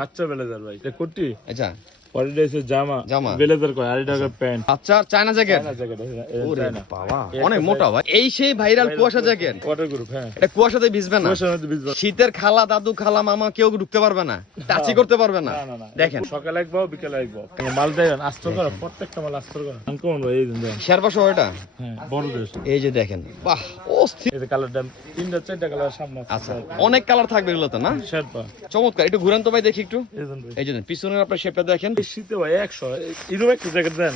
বাচ্চা ব্লেজার ভাই। এটা কোটি আচ্ছা। হচ্ছে জামা জামা। ব্লেজার কয় আর এটা প্যান্ট বাচ্চার চায়না জ্যাকেট জ্যাকেট ওরে বাবা অনেক মোটা ভাই। এই সেই ভাইরাল কুয়াশা জ্যাকেট হ্যাঁ। এটা কুয়াশাতে ভিজবে না। মধ্যে ভিজবে শীতের খালা দাদু খালা মামা কেউ ঢুকতে পারবে না টাচি করতে পারবে না। দেখেন। সকালে একবার বিকালে একবার। মাল আস্ত করো প্রত্যেকটা মাল আস্ত করো। আনকমন ভাই এই দিন দেন শেরপা সহ এটা? হ্যাঁ বড় এই যে দেখেন বাহ অস্থির। এই কালার দাম তিনটা চারটা কালার সামনে আচ্ছা অনেক কালার থাকবে এগুলোতে না? শেরপা। চমৎকার একটু ঘুরান তো ভাই দেখি একটু। এই দিন যে পিছনের আপনার শেপটা দেখেন। শীতে ভাই একশো। এরকম একটা জ্যাকেট দেন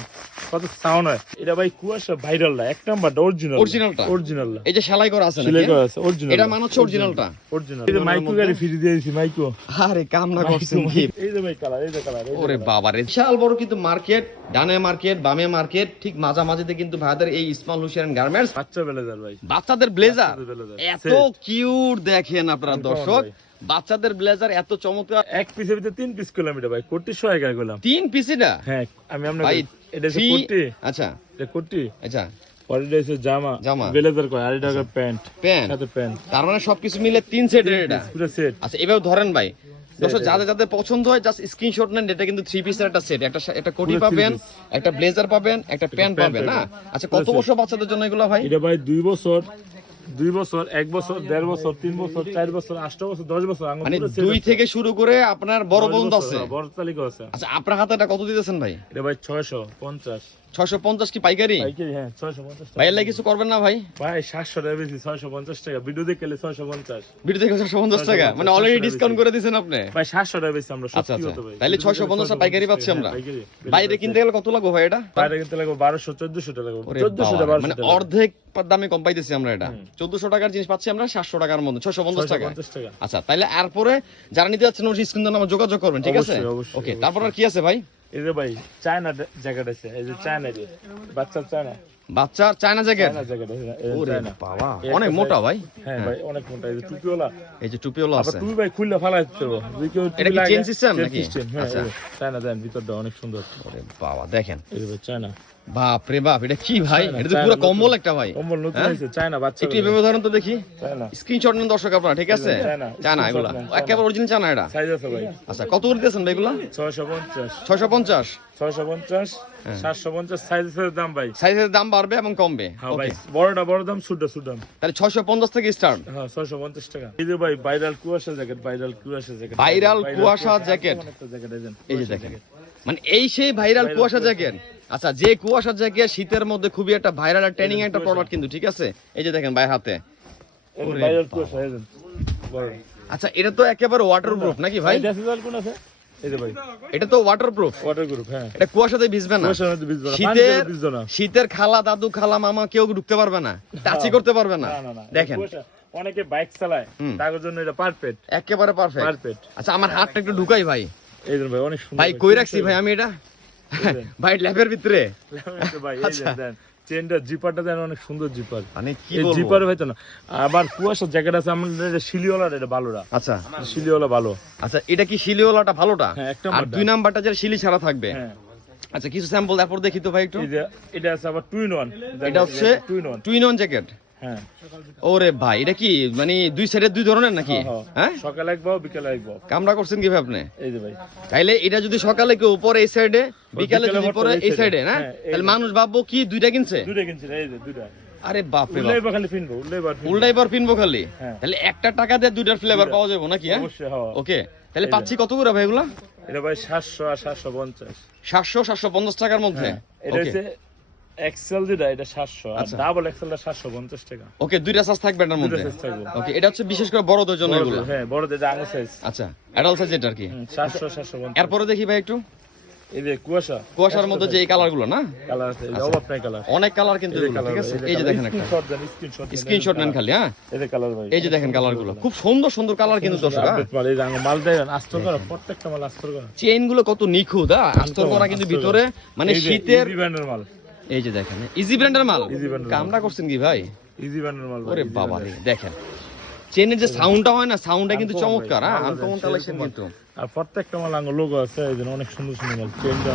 কত সাউন্ড হয়। এটা ভাই কুয়াশা ভাইরাল না এক নাম্বারটা অরিজিনাল Originalটা? অরিজিনাল এই যে সেলাই করা আছে সিলাই করা আছে অরিজিনাল এটা মানে হচ্ছে অরিজিনালটা অরিজিনাল এই যে মাইকো গাড়ি ফ্রি দিয়ে দিছি মাইকো। আরে কামনা করছেন কি? এই যে ভাই কালার এই যে কালার ওরে বাবা রে। বিশাল বড় কিন্তু মার্কেট ডানে মার্কেট বামে মার্কেট ঠিক মাঝামাঝিতে কিন্তু ভাইদের এই স্মল হুশিয়ান গার্মেন্টস বাচ্চা ব্লেজার ভাই। বাচ্চাদের ব্লেজার এত কিউট দেখেন আপনারা দর্শক? বাচ্চাদের ব্লেজার এত চমৎকার। এক পিসের ভিতরে তিন পিস ভাই। কোটি একা করলাম। তিন পিসিটা হ্যাঁ আমি আপনার এটা হচ্ছে কোটি আচ্ছা। এটা কোটি আচ্ছা। পরে হচ্ছে জামা। জামা। ব্লেজার কয়? আর এটা প্যান্ট। প্যান্ট। সাথে প্যান্ট। তার মানে সবকিছু মিলে তিন সেটের এটা? পুরো সেট আচ্ছা এভাবে ধরেন ভাই। দর্শক যাদের যাদের পছন্দ হয় জাস্ট স্ক্রিনশট নেন এটা কিন্তু থ্রি পিসের একটা সেট একটা একটা কোটি পাবেন একটা ব্লেজার পাবেন একটা প্যান্ট প্যান্ট পাবেন না? আচ্ছা কত বছর বাচ্চাদের জন্য এগুলো ভাই? এটা ভাই দুই বছর। দুই বছর এক বছর দেড় বছর তিন বছর চার বছর আট বছর দশ বছর মানে দুই থেকে শুরু করে আপনার বড় বন্ধু পর্যন্ত আছে? বড় তালিকা আছে। আচ্ছা আপনার হাতে এটা কত দিতেছেন ভাই? এটা ভাই ছয়শো পঞ্চাশ। ছয়শো পঞ্চাশ কি পাইকারি? পাইকারি হ্যাঁ ছয়শো পঞ্চাশ টাকা। ভাই এর লাগে কিছু করবেন না ভাই? ভাই সাতশো টাকা বেশি ছয়শো পঞ্চাশ টাকা। ভিডিও দেখে ছয়শো পঞ্চাশ। ভিডিও থেকে ছয়শো পঞ্চাশ টাকা? মানে অলরেডি ডিসকাউন্ট করে দিচ্ছেন আপনি? ভাই সাতশো টাকা বেশি আমরা আচ্ছা আচ্ছা। তাহলে ছয়শো পঞ্চাশ পাইকারি পাচ্ছি আমরা। হ্যাঁ, বাইরে কিনতে গেলে কত লাগবে ভাই এটা? বাইরে কিনতে লাগবে বারোশো চোদ্দশো টাকা লাগবে। চোদ্দশো টাকা মানে অর্ধেক দামে কম পাইতেছি আমরা এটা। চোদ্দশো টাকার জিনিস পাচ্ছি আমরা সাতশো টাকার মধ্যে। ছয়শো পঞ্চাশ টাকা। আচ্ছা তাহলে এরপরে যারা নিতে যাচ্ছেন ওই স্ক্রিন নাম্বার যোগাযোগ করবেন ঠিক আছে? ওকে তারপর আর কি আছে ভাই? এই যে ভাই চায়না জ্যাকেট আছে এই যে চায়না যে বাচ্চার চায়না বাচ্চার চায়না জ্যাকেট ওরে বাবা অনেক মোটা ভাই। হ্যাঁ ভাই অনেক মোটা এই যে টুপিওয়ালা। এই যে টুপিওয়ালা আবার আছে। তুমি ভাই খুললে ফালাই দিতে পারব কেউ এটা কি লাগে, সিস্টেম নাকি? হ্যাঁ, আচ্ছা। চায়না দেন ভিতরটা অনেক সুন্দর। ওরে বাবা দেখেন। এই যে চায়না বাপ রে বাপ এটা কি ভাই? এটা তো পুরো কম্বল একটা ভাই। কম্বল নতুন হ্যাঁ? হয়েছে চায়না বাচ্চা একটু এভাবে ধরেন তো দেখি। চায়না। স্ক্রিনশট নেন দর্শক আপনারা ঠিক আছে? চায়না, এগুলা। একেবারে অরিজিনাল চায়না এটা। সাইজ আছে ভাই। আচ্ছা কত করে দিয়েছেন ভাই এগুলা? ছয়শো পঞ্চাশ। ছয়শো পঞ্চাশ? ছয়শো পঞ্চাশ হ্যাঁ। সাতশো পঞ্চাশ সাইজ দাম ভাই। সাইজের দাম বাড়বে এবং কমবে। হ্যাঁ ভাই ওকে বড়টা বড় দাম ছোটটা ছোট দাম তাহলে ছয়শো পঞ্চাশ থেকে স্টার্ট হ্যাঁ ছয়শো পঞ্চাশ টাকা। এই যে ভাই ভাইরাল কুয়াশা জ্যাকেট ভাইরাল কুয়াশা জ্যাকেট Viral কুয়াশা জ্যাকেট। এই যে। এই যে দেখেন। মানে এই সেই ভাইরাল কুয়াশা জ্যাকেট আচ্ছা যে কুয়াশা জ্যাকেট শীতের মধ্যে খুবই একটা ভাইরাল আর ট্রেনিং একটা প্রোডাক্ট কিন্তু ঠিক আছে? এই যে দেখেন ভাই হাতে। আচ্ছা এটা তো একেবারে ওয়াটারপ্রুফ নাকি ভাই? কোন আছে? এই যে ভাই। এটা তো ওয়াটারপ্রুফ ওয়াটার গ্রুপ হ্যাঁ। এটা কুয়াশাতে ভিজবে না। কুয়াশার মধ্যে ভিজবে না শীতের ভিজবে না। শীতের খালা দাদু খালা মামা কেউ ঢুকতে পারবে না টাচি করতে পারবে না। না না না দেখেন। অনেকে বাইক চালায় তার জন্য এটা পারফেক্ট একেবারে পারফেক্ট পারফেক্ট আচ্ছা আমার হাতটা একটু ঢুকাই ভাই। এই ভাই অনেক সুন্দর ভাই কই রাখছি ভাই আমি এটা। ভাই ল্যাপের ভিতরে? ভাই এই দেন চেনটা জিপারটা দেন অনেক সুন্দর জিপার। মানে কি বলব? জিপার হয়তো না আবার কুয়াশার জ্যাকেট আছে আমাদের এটা এটা ভালোটা। আচ্ছা। শিলিওয়ালা ভালো। আচ্ছা এটা কি শিলিওয়ালাটা ভালোটা? হ্যাঁ, আর দুই নাম্বারটা যে শিলি ছাড়া থাকবে? হ্যাঁ। আচ্ছা কিছু স্যাম্পল তারপর দেখি তো ভাই একটু। এটা আছে আবার টু ইন ওয়ান এটা হচ্ছে two in one twin on jacket ওরে ভাই এটা কি মানে দুই সাইডের দুই ধরনের নাকি? হ্যাঁ সকালে একবার বিকালে একবার। করছেন কীভাবে আপনি? এই যে ভাই। তাইলে এটা যদি সকালে কেউ উপরে এই সাইডে বিকালে যদি পড়তো পরে এই সাইডে না? হ্যাঁ, তাহলে মানুষ ভাববো কি দুইটা কিনছে? দুইটা কিনছি এই যে দুইটা। আরে বাপ। রে খালি কিনবো উল্টাই বার পিনবো খালি? হ্যাঁ। তাহলে একটা টাকা দিয়ে দুইটার ফ্লেভার পাওয়া যাবে নাকি হ্যাঁ? হ্যাঁ। ওকে তাহলে পাচ্ছি কত করে ভাই এগুলা? এটা ভাই সাতশো আর সাতশো পঞ্চাশ। সাতশো সাতশো পঞ্চাশ টাকার মধ্যে? এটা হচ্ছে এক্সেল যেটা এটা সাতশো আর। ডাবল এক্সেলটা সাতশো পঞ্চাশ টাকা। ওকে দুইটা সাইজ থাকবে এটার মধ্যে? ওকে এটা হচ্ছে বিশেষ করে বড়দের জন্য এগুলো? হ্যাঁ বড়দের যে আঙুল সাইজ আচ্ছা অ্যাডাল্ট সাইজ এটা আর কি? সাতশো সাতশো পঞ্চাশ। এরপরে দেখি ভাই একটু। এই যে কুয়াশা। কুয়াশার মধ্যে যে এই কালারগুলো না? কালার আছে। অভাব নাই কালার অনেক কালার কিন্তু ঠিক আছে? এই যে দেখেন একটা। স্ক্রিনশট দেন স্ক্রিনশট স্ক্রিনশট নেন খালি হ্যাঁ? এই যে কালার ভাই। এই যে দেখেন কালারগুলো খুব সুন্দর সুন্দর কালার কিন্তু দর্শক হ্যাঁ? মাল এই যে মাল দেন আস্তর করো প্রত্যেকটা মাল আস্তর করো। চেইনগুলো কত নিখুঁত হ্যাঁ? আস্তর করা কিন্তু ভিতরে মানে শীতের মাল। এই যে দেখেন ইজি ব্র্যান্ডের মাল। কামরা করছেন কি ভাই? ইজি ব্র্যান্ডের মাল ওরে বাবা দেখেন। চেনের যে সাউন্ডটা হয় না সাউন্ডটা কিন্তু চমৎকার হ্যাঁ? আনকমন কালেকশন কিন্তু। আর প্রত্যেকটা মাল আঙুল লোগো আছে এই জন্য অনেক সুন্দর সুন্দর মাল চেনটা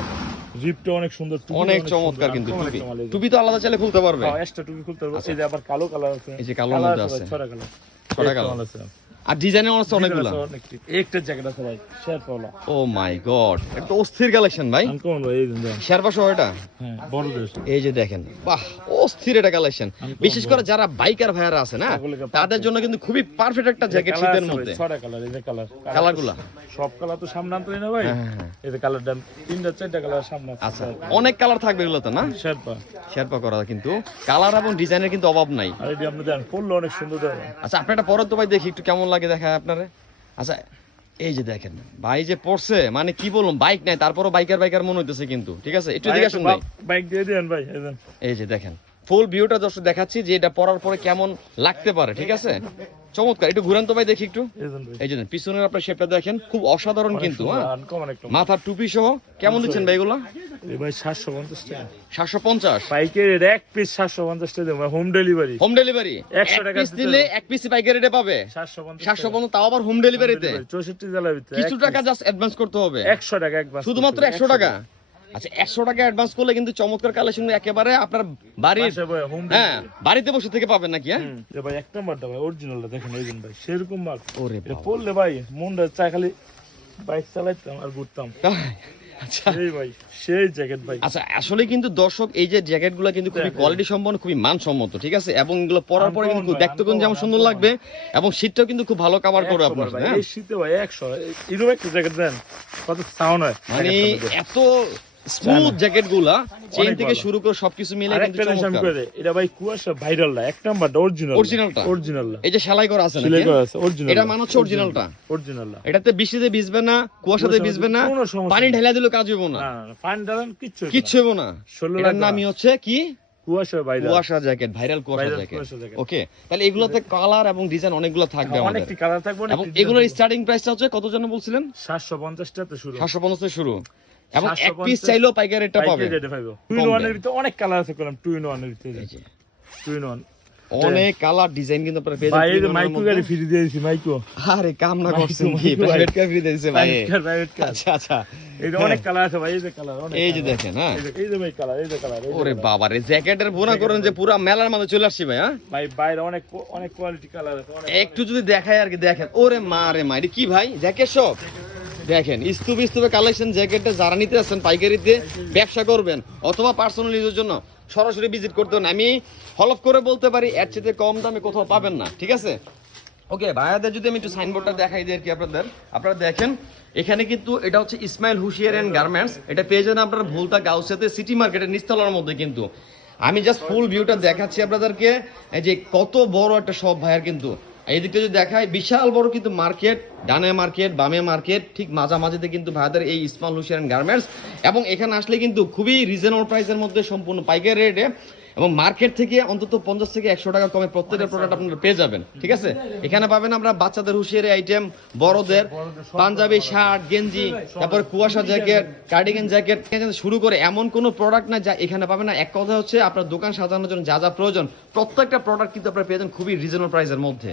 জিপটা অনেক সুন্দর অনেক চমৎকার কিন্তু টুপি। টুপি তো আলাদা চাইলে খুলতে পারবে। হ্যাঁ, extra টুপি খুলতে পারব। এই যে আবার কালো কালার আছে। এই যে কালার মধ্যে আছে ছটা কালার ছটা কালার। আছে। আর ডিজাইনের আছে অনেকগুলো? অনেক একটা জ্যাকেট আছে ভাই ও মাই গড অস্থির কালেকশন ভাই। শেরপা সহ এটা? হ্যাঁ এই যে দেখেন বাহ অস্থির এটা কালেকশন বিশেষ করে যারা বাইকার ভাইয়ারা আছে না তাদের জন্য কিন্তু খুবই পারফেক্ট একটা জ্যাকেট শীতের মধ্যে। ছটা কালার এই যে কালার কালারগুলা সব কালার তো সামনে আনতে না ভাই? হ্যাঁ, হ্যাঁ। এই যে কালার ডান তিনটা চারটা কালার সামনে আচ্ছা অনেক কালার থাকবে এগুলোতে না? শেরপা শেরপা করা কিন্তু। কালার এবং ডিজাইনের কিন্তু অভাব নাই। আর এটি আপনি দেন পড়লে অনেক সুন্দর আচ্ছা আপনি একটা পরে তো ভাই দেখি একটু কেমন লাগে দেখা আপনারে? আচ্ছা এই যে দেখেন ভাই যে পড়ছে মানে কি বলুন বাইক নাই তারপরও বাইকার বাইকার মনে হইতেছে কিন্তু ঠিক আছে? একটু দেখে বাইক দিয়ে দেন ভাই এই যে দেখেন ফুল ভিউটা দর্শক দেখাচ্ছি যে এটা পরার পরে কেমন লাগতে পারে ঠিক আছে? চমৎকার একটু ঘুরান তো ভাই দেখি একটু। এই দেন ভাই। এই যে পিছনের আপনার শেপটা দেখেন খুব অসাধারণ কিন্তু হ্যাঁ? মাথার টুপি সহ কেমন দিচ্ছেন ভাই এগুলো? ভাই সাতশো পঞ্চাশ টাকা। সাতশো পঞ্চাশ? পাইকারি এক পিস সাতশো পঞ্চাশ টাকা হোম ডেলিভারি হোম ডেলিভারি 100 এক টাকা পিস দিলে এক পিস পাবে? সাতশো পঞ্চাশ সাতশো পঞ্চাশ তাও আবার হোম ডেলিভারিতে চৌষট্টি জেলার কিছু টাকা জাস্ট অ্যাডভান্স করতে হবে। একশো টাকা একবার। শুধুমাত্র একশো টাকা? আচ্ছা একশো টাকা অ্যাডভান্স করলে কিন্তু চমৎকার কালেকশন একেবারে আপনার বাড়ির হ্যাঁ বাড়িতে বসে থেকে পাবেন নাকি হ্যাঁ? ভাই এক নম্বরটা ভাই অরিজিনালটা দেখেন দিন ভাই সেরকম মাল। ওরে পড়লে ভাই মনটা চাই খালি বাইক চালাইতাম আর ঘুরতাম। আচ্ছা। আচ্ছা আসলে কিন্তু দর্শক এই যে জ্যাকেটগুলো কিন্তু খুবই কোয়ালিটি সম্পন্ন খুবই মানসম্মত ঠিক আছে? এবং এগুলো পরার পরে কিন্তু দেখতে কিন্তু যেমন সুন্দর লাগবে এবং শীতটাও কিন্তু খুব ভালো কভার করবে আপনার হ্যাঁ? এই শীতে ভাই একশো। এরকম একটা জ্যাকেট দেন কত সাউন্ড হয়। মানে। এত স্মুথ জ্যাকেটগুলা চেইন থেকে শুরু করে সবকিছু মিলে কিন্তু চমৎকার। এটা ভাই কুয়াশা ভাইরাল না এক নাম্বারটা অরিজিনাল Originalটা? অরিজিনাল এই যে সেলাই করা আছে সিলাই নাকি? করা আছে অরিজিনাল এটা মানে হচ্ছে অরিজিনালটা অরিজিনাল এটাতে বৃষ্টিতে ভিজবে না কুয়াশাতে ভিজবে না পানি। ঢেলা দিলেও কাজ হইব না। না না, না পানি ডালান কিচ্ছু কিচ্ছু হইব না। এটার নামই হচ্ছে কি? কুয়াশা ভাইরাল কুয়াশা জ্যাকেট ভাইরাল কুয়াশা জ্যাকেট ওকে তাহলে এগুলোতে কালার এবং ডিজাইন অনেকগুলো থাকবে আমাদের। অনেকটি কালার থাকবে এবং এগুলোর স্টার্টিং প্রাইসটা হচ্ছে কত যেন বলছিলেন? সাতশো পঞ্চাশ টাকা শুরু। সাতশো পঞ্চাশ থেকে শুরু। এবং এক পিস চাইলেও পাইকারি রেটটা পাবে পাইকারি রেটে পাইবো টু ইন ওয়ানের ভিতরে অনেক কালার আছে করলাম টু ইন ওয়ানের ভিতরে। টু ইন ওয়ান অনেক কালার ডিজাইন কিন্তু আপনারা পেয়ে যাবেন মাইকো গাড়ি ফ্রি মাইকো। আরে কাম না করছেন কি? প্রাইভেট কার ফ্রি দিয়েছে ভাই। প্রাইভেট কার আচ্ছা আচ্ছা। এই যে অনেক কালার আছে ভাই এই যে কালার অনেক এই যে দেখেন হ্যাঁ। এই যে- ভাই কালার এই যে কালার ওরে বাবা রে জ্যাকেটের বোনা করেন যে পুরা মেলার মধ্যে চলে আসছি ভাই হ্যাঁ। ভাই বাইরে অনেক অনেক কোয়ালিটি কালার আছে একটু যদি দেখায় আর কি দেখেন। ওরে মা রে মা কি ভাই? জ্যাকেট সব দেখেন, স্তূপ স্তূপে কালেকশন জ্যাকেটটা যারা নিতে আসছেন পাইকারিতে ব্যবসা করবেন অথবা পার্সোনাল ইউজের জন্য সরাসরি ভিজিট করতে আমি হলফ করে বলতে পারি, এর চেয়ে কম দামে কোথাও পাবেন না, ঠিক আছে? ওকে ভাইয়াদের যদি আমি একটু সাইনবোর্ডটা দেখাই দিই আর কি আপনাদের। আপনারা দেখেন, এখানে কিন্তু এটা হচ্ছে ইসমাইল হুশিয়ার অ্যান্ড গার্মেন্টস এটা পেয়ে যাবেন আপনার ভুলতা গাউসেতে সিটি মার্কেটের নিস্তলার মধ্যে কিন্তু। আমি জাস্ট ফুল ভিউটা দেখাচ্ছি আপনাদেরকে। যে কত বড় একটা সব ভাইয়ার কিন্তু। এই দিকটা যদি দেখায় বিশাল বড় কিন্তু মার্কেট ডানে মার্কেট বামে মার্কেট ঠিক মাঝামাঝিতে কিন্তু ভাইয়াদের এই ইসমাইল হুশিয়ার গার্মেন্টস। এবং এখানে আসলে কিন্তু খুবই রিজনেবল প্রাইসের মধ্যে সম্পূর্ণ পাইকারি রেটে এবং মার্কেট থেকে অন্তত পঞ্চাশ থেকে একশো টাকা কমে প্রত্যেকটা প্রোডাক্ট আপনারা পেয়ে যাবেন ঠিক আছে? এখানে পাবেন আমরা বাচ্চাদের হুঁশিয়ারি আইটেম বড়দের পাঞ্জাবি শার্ট গেঞ্জি তারপর কুয়াশা জ্যাকেট কার্ডিগান জ্যাকেট শুরু করে এমন কোনো প্রোডাক্ট না যা এখানে পাবেন না। এক কথা হচ্ছে আপনার দোকান সাজানোর জন্য যা যা প্রয়োজন প্রত্যেকটা প্রোডাক্ট কিন্তু আপনারা পেয়ে যাবেন খুবই রিজনেবল প্রাইসের মধ্যে।